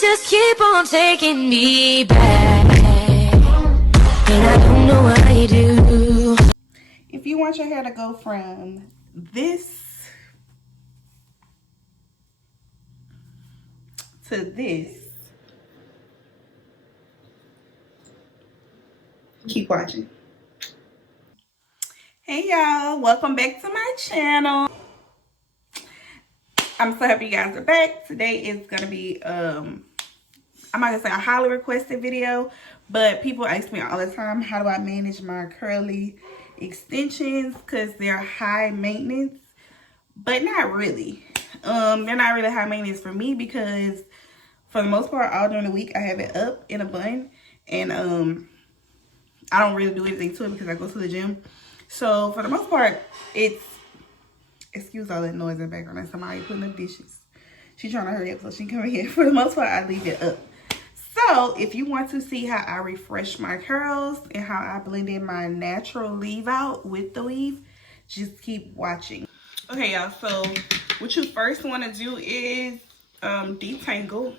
just keep on taking me back, and I don't know why you do. If you want your hair to go from this to this, keep watching. Hey y'all, welcome back to my channel. I'm so happy you guys are back. Today is gonna be I'm not gonna say a highly requested video, but people ask me all the time, how do I manage my curly extensions, because they're high maintenance, but not really. They're not really high maintenance for me, because for the most part all during the week I have it up in a bun, and I don't really do anything to it because I go to the gym. So for the most part, it's, excuse all that noise in the background, that's somebody putting up dishes. She's trying to hurry up so she can come in here. For the most part, I leave it up. So if you want to see how I refresh my curls and how I blend in my natural leave out with the weave, just keep watching. Okay y'all, so what you first want to do is detangle.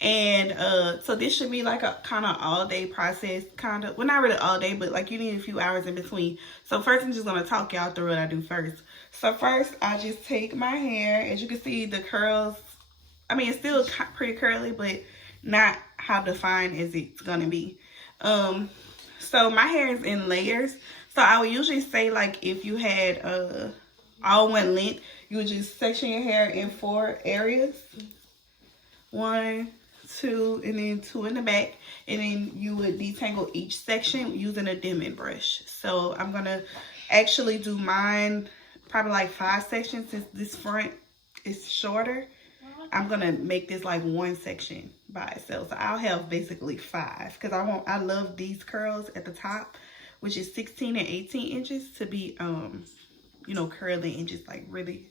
And so this should be like a kind of all day process, kind of, well, not really all day, but like you need a few hours in between. So first I'm just going to talk y'all through what I do first. So first I just take my hair. As you can see, the curls, I mean, it's still pretty curly, but not how defined as it's going to be. So my hair is in layers. So I would usually say, like, if you had all one length, you would just section your hair in 4 areas. 1, 2, and then 2 in the back, and then you would detangle each section using a Denman brush. So I'm gonna actually do mine probably like 5 sections, since this front is shorter. I'm gonna make this like 1 section by itself, so I'll have basically 5, because I love these curls at the top, which is 16 and 18 inches, to be you know, curly and just like really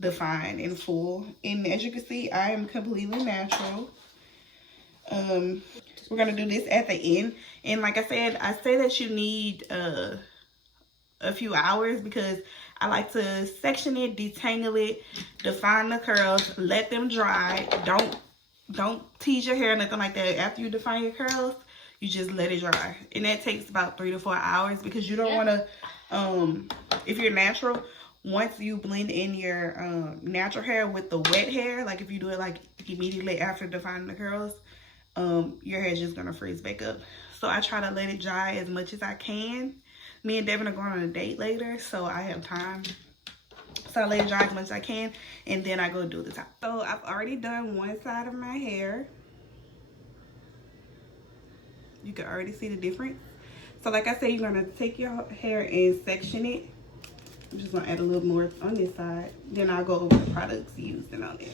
defined and full. And as you can see, I am completely natural. We're gonna do this at the end, and like I said, I say that you need a few hours, because I like to section it, detangle it, define the curls, let them dry. Don't tease your hair, nothing like that. After you define your curls, you just let it dry, and that takes about 3 to 4 hours, because you don't want to if you're natural, once you blend in your natural hair with the wet hair, like if you do it like immediately after defining the curls, your hair is just gonna freeze back up. So I try to let it dry as much as I can. Me and Devin are going on a date later, so I have time. So I let it dry as much as I can, and then I go do the top. So I've already done one side of my hair. You can already see the difference. So like I said, you're gonna take your hair and section it. I'm just gonna add a little more on this side. Then I'll go over the products used and all that.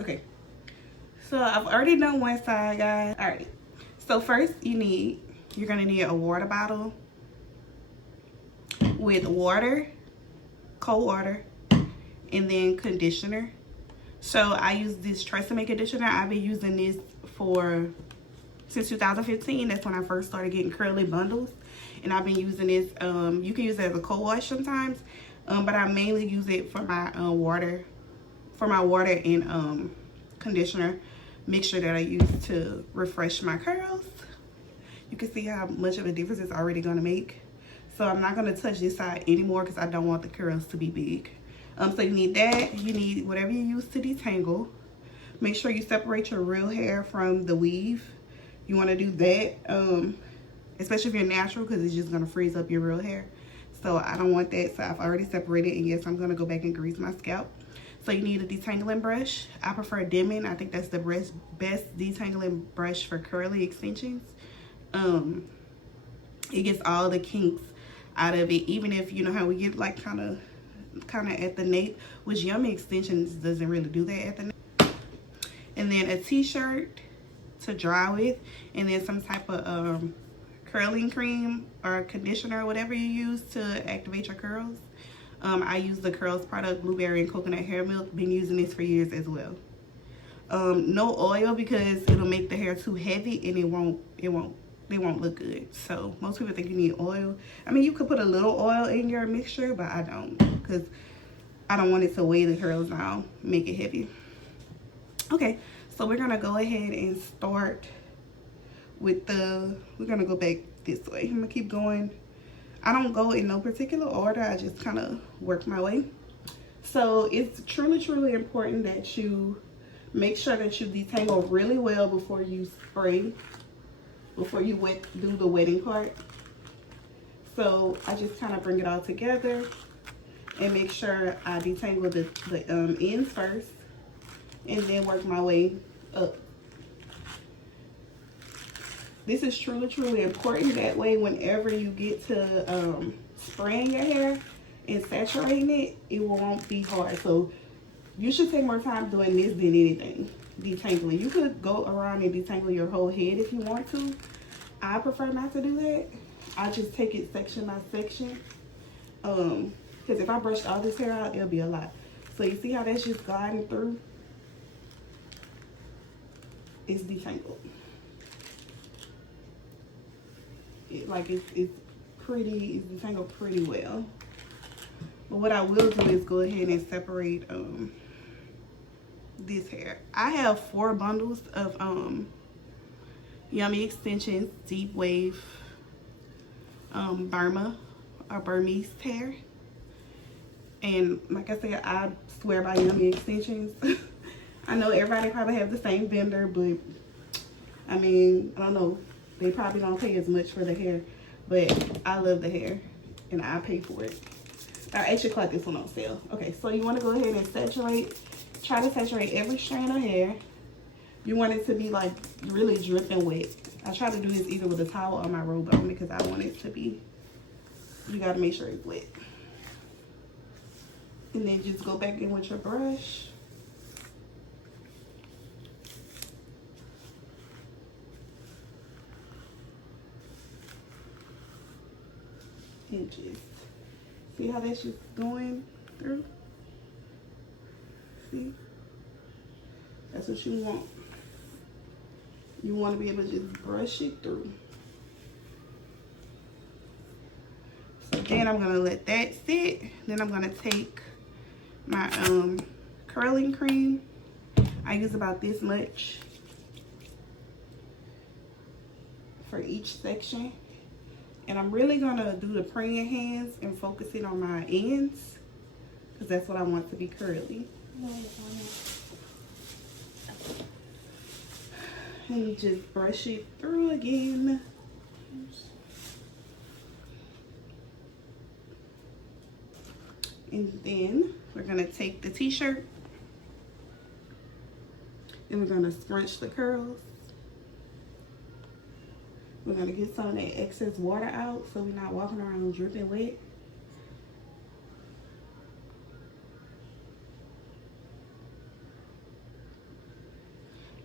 Okay, so I've already done one side, guys. All right, so first you're gonna need a water bottle with water, cold water, and then conditioner. So I use this TRESEMME conditioner. I've been using this since 2015. That's when I first started getting curly bundles, and I've been using this. You can use it as a cold wash sometimes, but I mainly use it for my water and conditioner mixture that I use to refresh my curls. You can see how much of a difference it's already going to make. So I'm not going to touch this side anymore, because I don't want the curls to be big. So you need that. You need whatever you use to detangle. Make sure you separate your real hair from the weave. You want to do that, especially if you're natural, because it's just going to freeze up your real hair. So I don't want that. So I've already separated, and yes, I'm going to go back and grease my scalp. So you need a detangling brush. I prefer Denman. I think that's the best detangling brush for curly extensions. It gets all the kinks out of it, even if, you know how we get like kind of at the nape, which Yummy Extensions doesn't really do that at the nape. And then a t-shirt to dry with, and then some type of curling cream or conditioner, whatever you use to activate your curls. I use the Curls product, Blueberry and Coconut Hair Milk. Been using this for years as well. No oil, because it'll make the hair too heavy and they won't look good. So most people think you need oil. I mean, you could put a little oil in your mixture, but I don't, because I don't want it to weigh the curls down, make it heavy. Okay, so we're gonna go ahead and start with we're gonna go back this way. I'm gonna keep going. I don't go in no particular order, I just kind of work my way. So it's truly important that you make sure that you detangle really well before you spray, before you do the wetting part. So I just kind of bring it all together and make sure I detangle the ends first, and then work my way up. This is truly important. That way, whenever you get to spraying your hair and saturating it, it won't be hard. So you should take more time doing this than anything, detangling. You could go around and detangle your whole head if you want to. I prefer not to do that. I just take it section by section. Because if I brushed all this hair out, it'll be a lot. So you see how that's just gliding through? It's detangled. It's detangled pretty well. But what I will do is go ahead and separate this hair. I have 4 bundles of Yummy Extensions Deep Wave Burma or Burmese hair. And like I said, I swear by Yummy Extensions. I know everybody probably have the same vendor, but I mean, I don't know. They probably don't pay as much for the hair, but I love the hair and I pay for it. I actually caught this one on sale. Okay, so you want to go ahead and try to saturate every strand of hair. You want it to be like really dripping wet. I try to do this either with a towel or my robe on, because I want it to be, you got to make sure it's wet. And then just go back in with your brush. And just see how that's just going through. See? That's what you want. You want to be able to just brush it through. So then I'm going to let that sit. Then I'm going to take my curling cream. I use about this much for each section. And I'm really going to do the praying hands and focus it on my ends, because that's what I want to be curly. And just brush it through again. And then we're going to take the t-shirt and we're going to scrunch the curls. We're going to get some of that excess water out so we're not walking around dripping wet.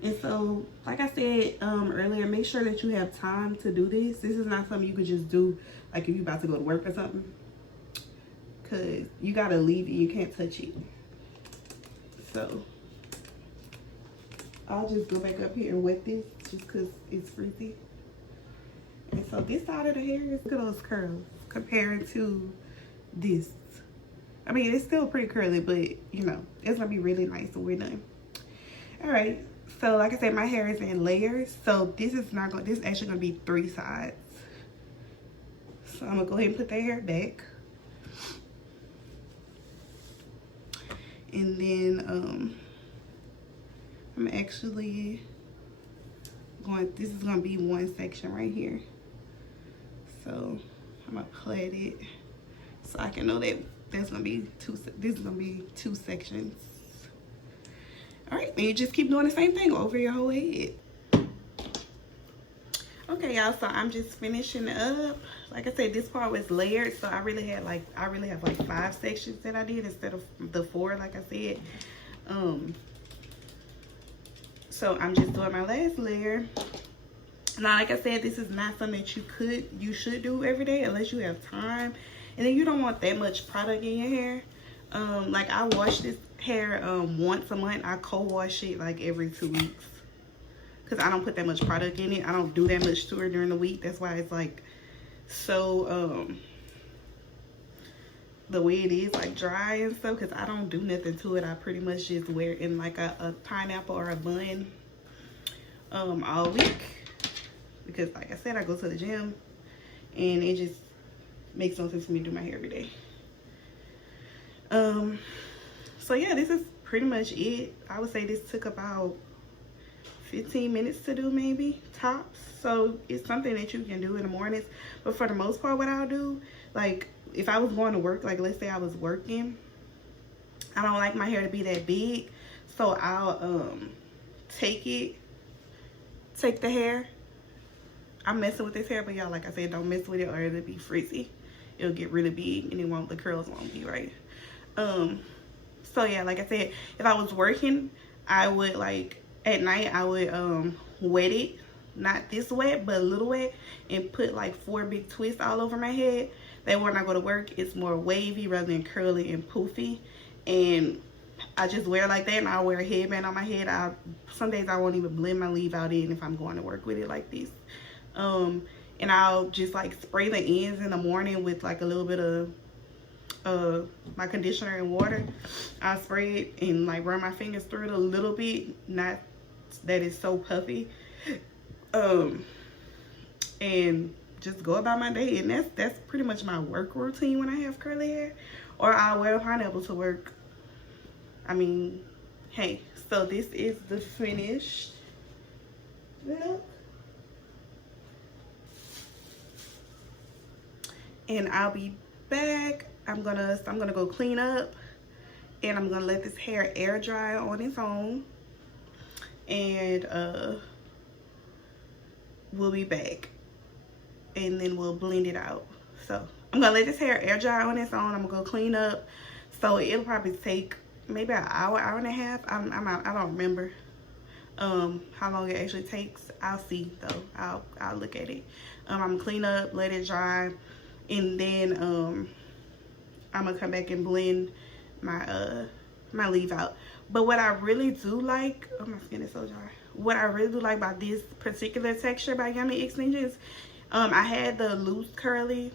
And so, like I said earlier, make sure that you have time to do this. This is not something you could just do like if you're about to go to work or something, because you got to leave it. You can't touch it. So I'll just go back up here and wet this just because it's frizzy. And so this side of the hair, look at those curls compared to this. I mean, it's still pretty curly, but you know, it's gonna be really nice when we're done. All right, so like I said, my hair is in layers, so this is actually gonna be 3 sides. So I'm gonna go ahead and put that hair back. And then I'm actually this is gonna be one section right here. So I'm gonna plait it so I can know that this is gonna be 2 sections. All right, and you just keep doing the same thing over your whole head. Okay, y'all, so I'm just finishing up. Like I said, this part was layered, so I really have like 5 sections that I did instead of the 4, like I said. So I'm just doing my last layer. Now, like I said, this is not something that you should do every day unless you have time, and then you don't want that much product in your hair. Like I wash this hair once a month. I co-wash it like every 2 weeks because I don't put that much product in it. I don't do that much to her during the week. That's why it's like so the way it is, like dry and stuff, because I don't do nothing to it. I pretty much just wear it in like a pineapple or a bun all week, because like I said, I go to the gym and it just makes no sense for me to do my hair every day. So yeah, this is pretty much it. I would say this took about 15 minutes to do, maybe tops. So it's something that you can do in the mornings, but for the most part, what I'll do, like if I was going to work, like let's say I was working, I don't like my hair to be that big, so I'll take the hair. I'm messing with this hair, but y'all, like I said, don't mess with it or it'll be frizzy. It'll get really big and the curls won't be right. So yeah, like I said, if I was working, I would, like at night, I would wet it, not this wet but a little wet, and put like 4 big twists all over my head. That when I go to work, it's more wavy rather than curly and poofy, and I just wear it like that. And I'll wear a headband on my head. Some days I won't even blend my leave out in if I'm going to work with it like this. And I'll just like spray the ends in the morning with like a little bit of my conditioner and water. I'll spray it and like run my fingers through it a little bit, not that it's so puffy, and just go about my day. And that's pretty much my work routine when I have curly hair. Or I'll wear a pineapple to work. I mean, hey, so this is the finished look. And I'll be back. I'm gonna go clean up, and I'm gonna let this hair air dry on its own, and we'll be back, and then we'll blend it out. So I'm gonna let this hair air dry on its own. I'm gonna go clean up, so it'll probably take maybe an hour and a half. I don't remember how long it actually takes. I'll see though. I'll look at it. I'm gonna clean up, let it dry, and then I'm gonna come back and blend my my leave out. But what I really do like, oh, my skin is so dry. What I really do like about this particular texture by Yummy Extensions, I had the loose curly,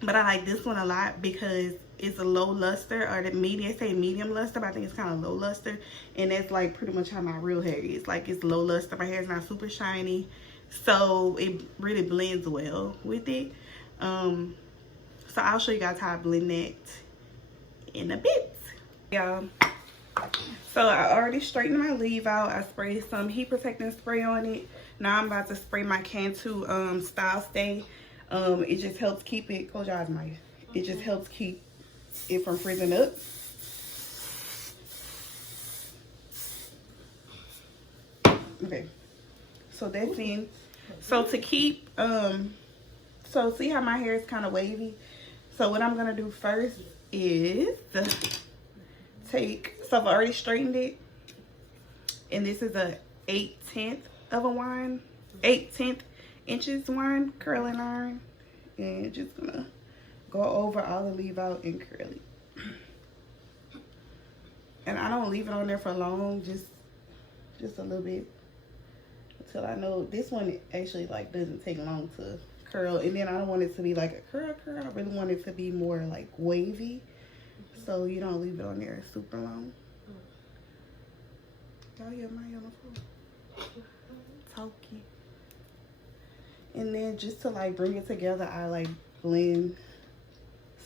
but I like this one a lot because it's a low luster, or the medium, say medium luster, but I think it's kind of low luster, and that's like pretty much how my real hair is. Like it's low luster. My hair is not super shiny, so it really blends well with it. So I'll show you guys how I blend that in a bit, y'all. So I already straightened my leave out. I sprayed some heat protecting spray on it. Now I'm about to spray my Cantu Style Stay. It just helps keep it, close your eyes, Maya. It just helps keep it from freezing up. Okay, so that's in. So to keep so see how my hair is kind of wavy? So what I'm gonna do first is take, so I've already straightened it, and this is a 8/10 of a wine, 8/10 inches wine curling iron, and just gonna go over all the leave out and curl it. And I don't leave it on there for long, just a little bit, until I know this one actually like doesn't take long to curl. And then I don't want it to be like a curl. I really want it to be more like wavy, so you don't leave it on there super long. Y'all hear Maya on the floor talking. And then just to like bring it together, I like blend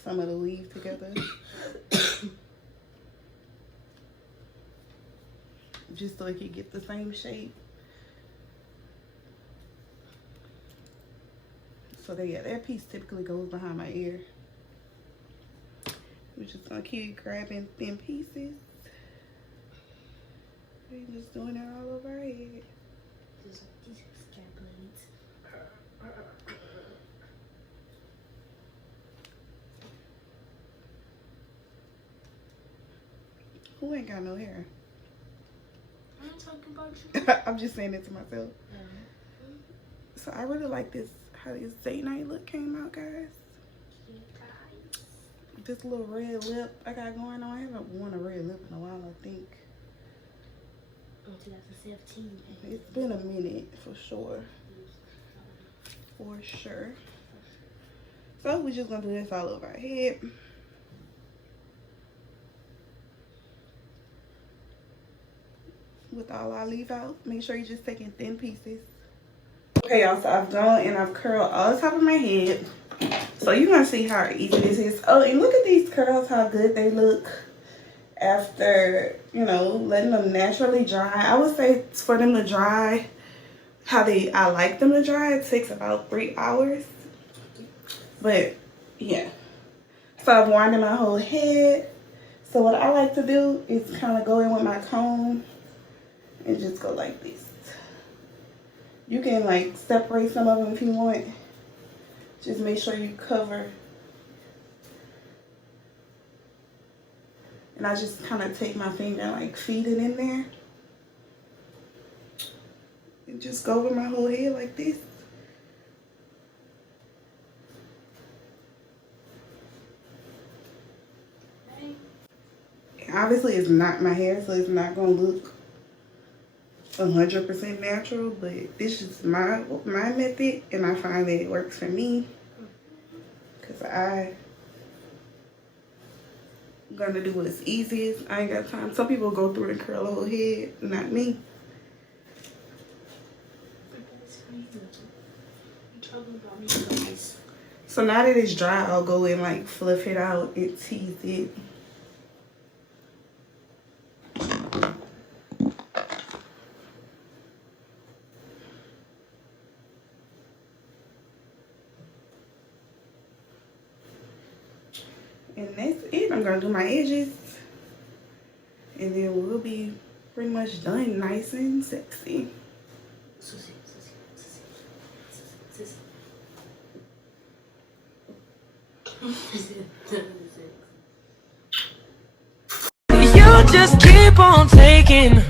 some of the leaves together. Just so it can get the same shape. So that piece typically goes behind my ear. We're just gonna keep grabbing thin pieces and just doing it all over our head. These extra blades. Who ain't got no hair? I'm talking about you. I'm just saying it to myself. So I really like this, how this date night look came out, guys. this little red lip I got going on. I haven't worn a red lip in a while, I think. 2017. It's been a minute for sure. For sure. So we're just gonna do this all over our head. With all our leave out, make sure you're just taking thin pieces. Okay, y'all, so I've gone and I've curled all the top of my head. So you're gonna see how easy this is. Oh, and look at these curls, how good they look after, you know, letting them naturally dry. I would say for them to dry how I like them to dry, it takes about 3 hours. But yeah, so I've winded my whole head. So what I like to do is kind of go in with my comb and just go like this. You can like separate some of them if you want. Just make sure you cover. And I just kind of take my finger and like feed it in there. And just go over my whole head like this. Obviously it's not my hair, so it's not gonna look 100% natural, but this is my method, and I find that it works for me because I'm gonna do what's easiest. I ain't got time. Some people go through and curl a whole head, not me. So now that it's dry, I'll go and like fluff it out and tease it. And that's it. I'm gonna do my edges, and then we'll be pretty much done, nice and sexy. You just keep on taking.